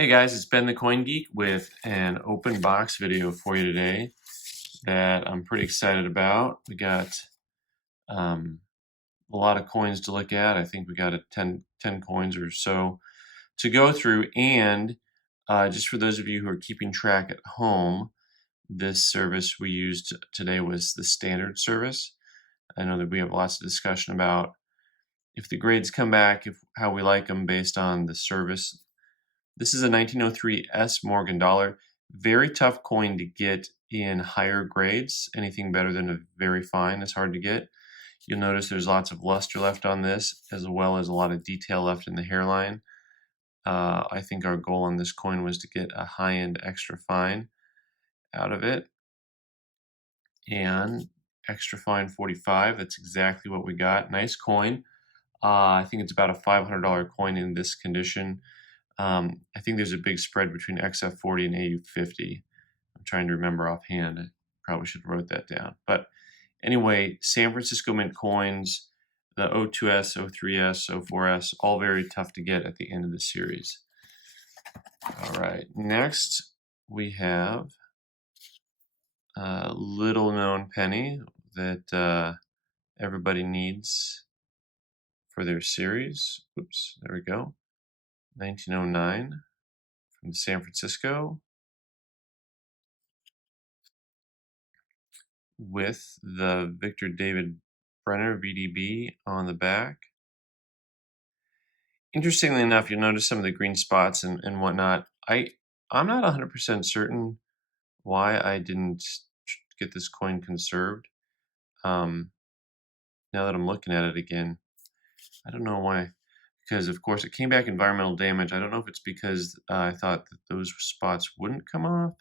Hey guys, it's Ben the Coin Geek with an open box video for you today that I'm pretty excited about. We got a lot of coins to look at. I think we got 10 coins or so to go through. And just for those of you who are keeping track at home, this service we used today was the standard service. I know that we have lots of discussion about if the grades come back, how we like them based on the service. This is a 1903 S Morgan dollar. Very tough coin to get in higher grades. Anything better than a very fine is hard to get. You'll notice there's lots of luster left on this, as well as a lot of detail left in the hairline. I think our goal on this coin was to get a high-end extra fine out of it. And extra fine 45, that's exactly what we got. Nice coin. I think it's about a $500 coin in this condition. I think there's a big spread between XF40 and AU50. I'm trying to remember offhand. I probably should have wrote that down. But anyway, San Francisco Mint coins, the 02S, 03S, 04S, all very tough to get at the end of the series. All right, next we have a little known penny that everybody needs for their series. Oops, there we go. 1909 from San Francisco with the Victor David Brenner VDB on the back. Interestingly enough, you'll notice some of the green spots and whatnot. I'm not 100% certain why I didn't get this coin conserved. Now that I'm looking at it again, I don't know why. Because of course it came back environmental damage. I don't know if it's because I thought that those spots wouldn't come off.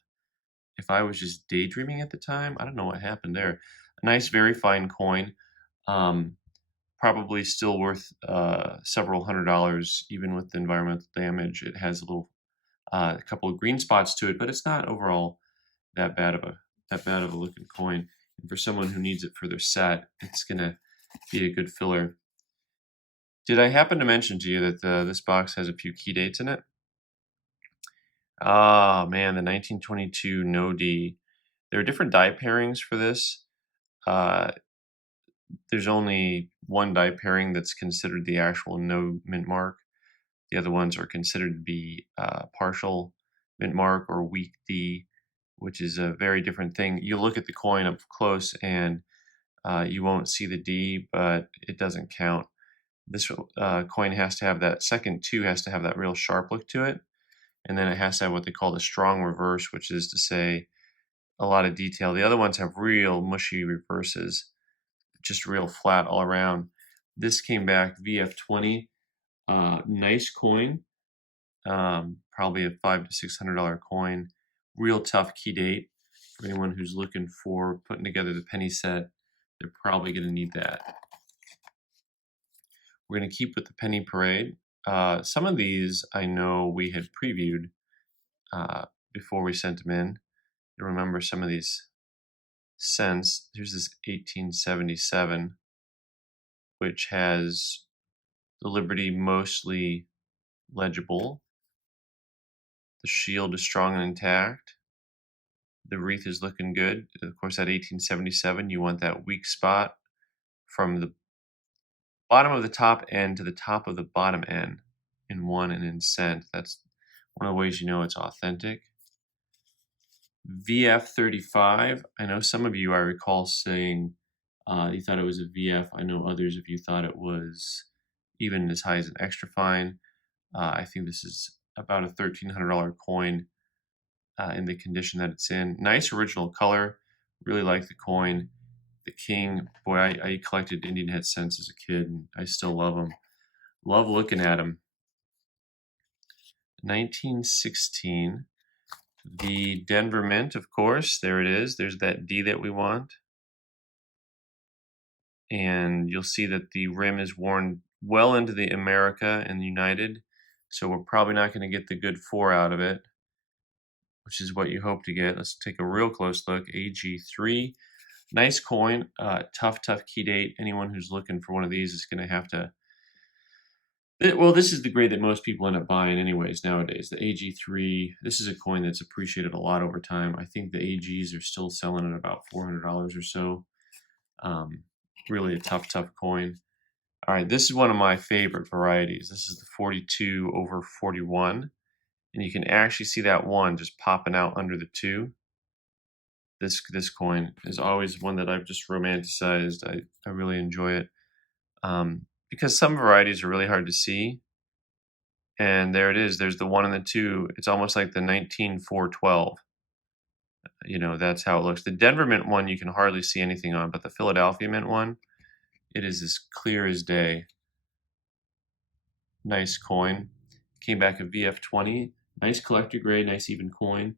If I was just daydreaming at the time, I don't know what happened there. A nice, very fine coin. Probably still worth several $100s, even with the environmental damage. It has a couple of green spots to it, but it's not overall that bad of a looking coin. And for someone who needs it for their set, it's gonna be a good filler. Did I happen to mention to you that this box has a few key dates in it? Ah, man, the 1922 No D. There are different die pairings for this. There's only one die pairing that's considered the actual no mint mark. The other ones are considered to be partial mint mark or weak D, which is a very different thing. You look at the coin up close and you won't see the D, but it doesn't count. This coin has to have that second two, has to have that real sharp look to it. And then it has to have what they call the strong reverse, which is to say a lot of detail. The other ones have real mushy reverses, just real flat all around. This came back VF20, nice coin, probably a $500 to $600 coin. Real tough key date for anyone who's looking for putting together the penny set. They're probably going to need that. We're going to keep with the penny parade. Some of these I know we had previewed before we sent them in. You remember some of these cents. Here's this 1877, which has the Liberty mostly legible. The shield is strong and intact. The wreath is looking good. Of course, at 1877, you want that weak spot from the bottom of the top end to the top of the bottom end in one and in cent. That's one of the ways you know it's authentic. VF35. I know some of you, I recall saying you thought it was a VF. I know others of you thought it was even as high as an extra fine. I think this is about a $1,300 coin in the condition that it's in. Nice original color. Really like the coin. The king, boy, I collected Indian head cents as a kid, and I still love them. Love looking at them. 1916. The Denver Mint, of course. There it is. There's that D that we want. And you'll see that the rim is worn well into the America and United. So we're probably not going to get the good 4 out of it, which is what you hope to get. Let's take a real close look. AG3. Nice coin. Tough key date. Anyone who's looking for one of these is going to have to Well, this is the grade that most people end up buying anyways nowadays. The AG3, this is a coin that's appreciated a lot over time. I think the AGs are still selling at about $400 or so. Really a tough coin. All right, this is one of my favorite varieties. This is the 42/41. And you can actually see that one just popping out under the 2. This coin is always one that I've just romanticized. I really enjoy it because some varieties are really hard to see. And there it is. There's the 1 and the 2. It's almost like the 19/412. You know, that's how it looks. The Denver Mint one you can hardly see anything on, but the Philadelphia Mint one, it is as clear as day. Nice coin. Came back a VF20. Nice collector grade, nice even coin.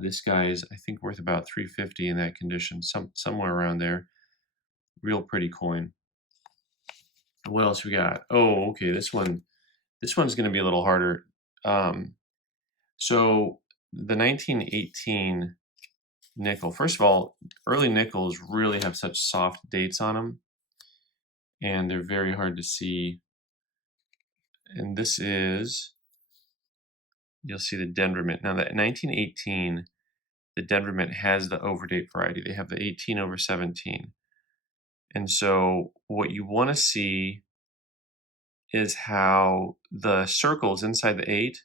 This guy is, I think, worth about $350 in that condition, somewhere around there. Real pretty coin. What else we got? Oh, okay, this one's going to be a little harder. So the 1918 nickel. First of all, early nickels really have such soft dates on them, and they're very hard to see. And this is, you'll see the Denver Mint. Now, that 1918, the Denver Mint has the overdate variety. They have the 18/17. And so what you want to see is how the circles inside the 8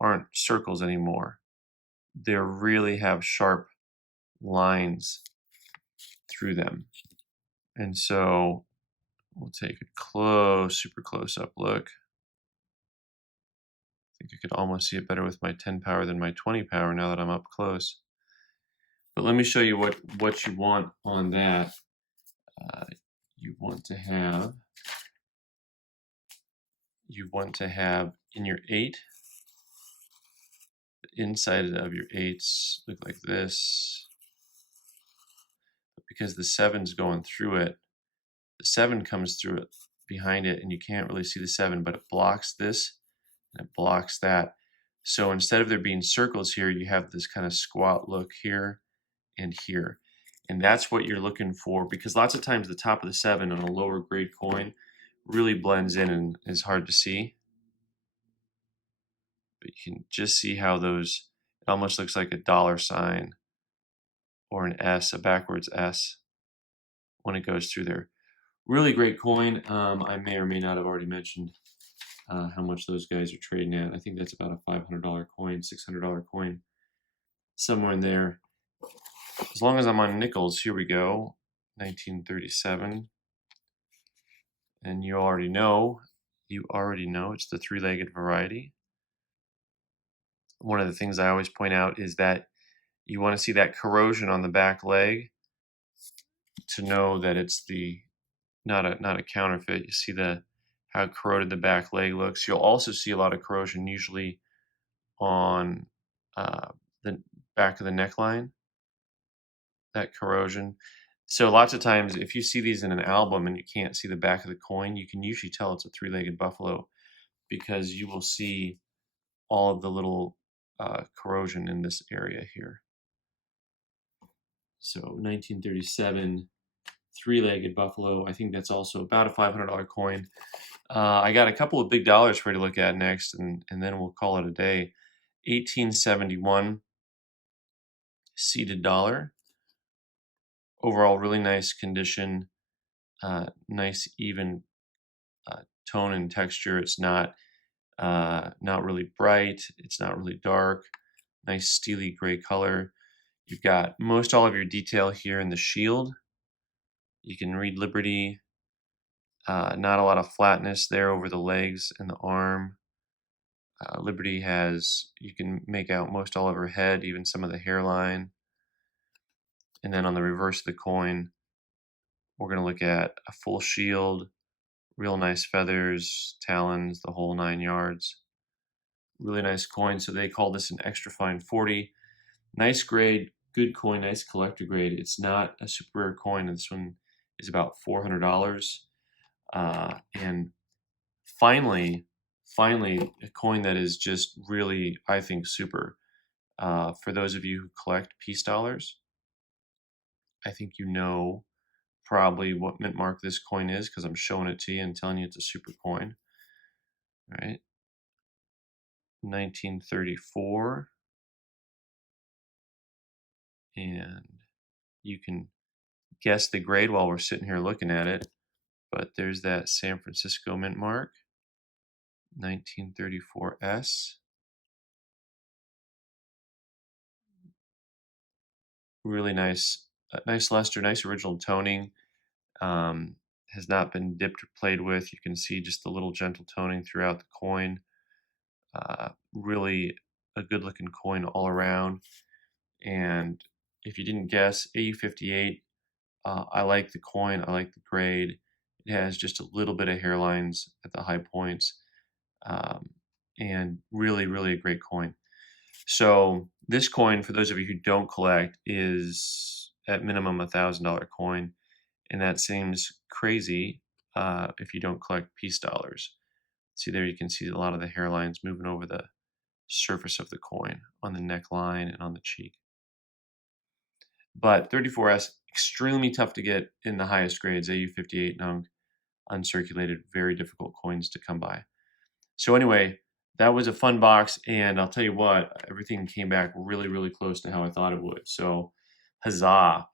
aren't circles anymore. They really have sharp lines through them. And so we'll take a super close up look. I think I could almost see it better with my 10 power than my 20 power now that I'm up close. But let me show you what you want on that. You want to have in your 8, the inside of your 8s look like this. But because the 7's going through it, the 7 comes through it behind it, and you can't really see the 7, but it blocks this and it blocks that. So instead of there being circles here, you have this kind of squat look here and here. And that's what you're looking for, because lots of times the top of the 7 on a lower grade coin really blends in and is hard to see. But you can just see how those, it almost looks like a $sign or an S, a backwards S, when it goes through there. Really great coin. I may or may not have already mentioned how much those guys are trading at. I think that's about a $500 coin, $600 coin, somewhere in there. As long as I'm on nickels, here we go, 1937. And you already know, it's the 3-legged variety. One of the things I always point out is that you want to see that corrosion on the back leg to know that it's not a counterfeit. You see how corroded the back leg looks. You'll also see a lot of corrosion usually on the back of the neckline, that corrosion. So lots of times if you see these in an album and you can't see the back of the coin, you can usually tell it's a 3-legged buffalo, because you will see all of the little corrosion in this area here. So 1937 3-legged buffalo. I think that's also about a $500 coin. I got a couple of big dollars for you to look at next, and then we'll call it a day. 1871 seeded dollar. Overall, really nice condition. Nice even tone and texture. It's not really bright. It's not really dark. Nice steely gray color. You've got most all of your detail here in the shield. You can read Liberty. Not a lot of flatness there over the legs and the arm. Liberty you can make out most all of her head, even some of the hairline. And then on the reverse of the coin, we're going to look at a full shield, real nice feathers, talons, the whole 9 yards. Really nice coin. So they call this an extra fine 40. Nice grade, good coin, nice collector grade. It's not a super rare coin. This one is about $400. And finally, a coin that is just really, I think, super. For those of you who collect peace dollars, I think you know probably what mint mark this coin is, because I'm showing it to you and telling you it's a super coin. right? 1934, and you can guess the grade while we're sitting here looking at it, but there's that San Francisco mint mark, 1934S. Really nice, nice luster, nice original toning. Has not been dipped or played with. You can see just a little gentle toning throughout the coin. Really a good looking coin all around. And if you didn't guess, AU58, I like the coin, I like the grade. It has just a little bit of hairlines at the high points, um, and really, really a great coin. So this coin, for those of you who don't collect, is at minimum $1,000 coin, and that seems crazy if you don't collect peace dollars. See there, you can see a lot of the hairlines moving over the surface of the coin on the neckline and on the cheek. But 34S, extremely tough to get in the highest grades, AU58 nung, uncirculated, very difficult coins to come by. So anyway, that was a fun box, and I'll tell you what, everything came back really, really close to how I thought it would. So huzzah.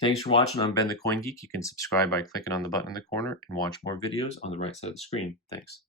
Thanks for watching. I'm Ben the Coin Geek. You can subscribe by clicking on the button in the corner and watch more videos on the right side of the screen. Thanks.